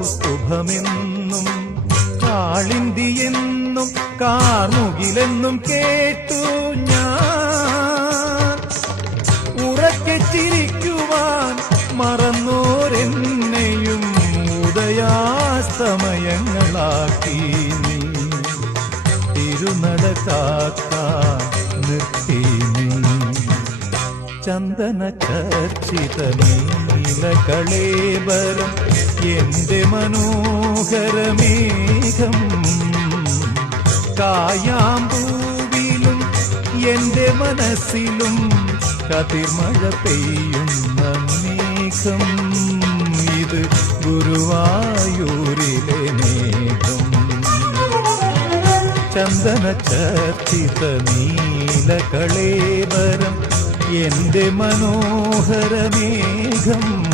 കൗസ്തുഭമെന്നും കാളിന്തിയെന്നും കാർമുകിലെന്നും കേട്ടു ഞാൻ. ഉറക്കെ ചിരിക്കുവാൻ മറന്നോരെന്നെയും ഉദയാസ്തമയങ്ങളാക്കി നീ. തിരുനട കാക്കാൻ നിർത്തി നീ. ചന്ദന ചർച്ചിത നീലകളേബരം എന്റെ മനോഹരമേഘം. കായാമ്പൂവിലും എന്റെ മനസ്സിലും കതിർമഴ പെയ്യുന്ന മേഘം. ഇത് ഗുരുവായൂരിലെ മേഘം. ചന്ദന ചർച്ചിത നീലകളേബരം എന്റെ മനോഹരമേഘം.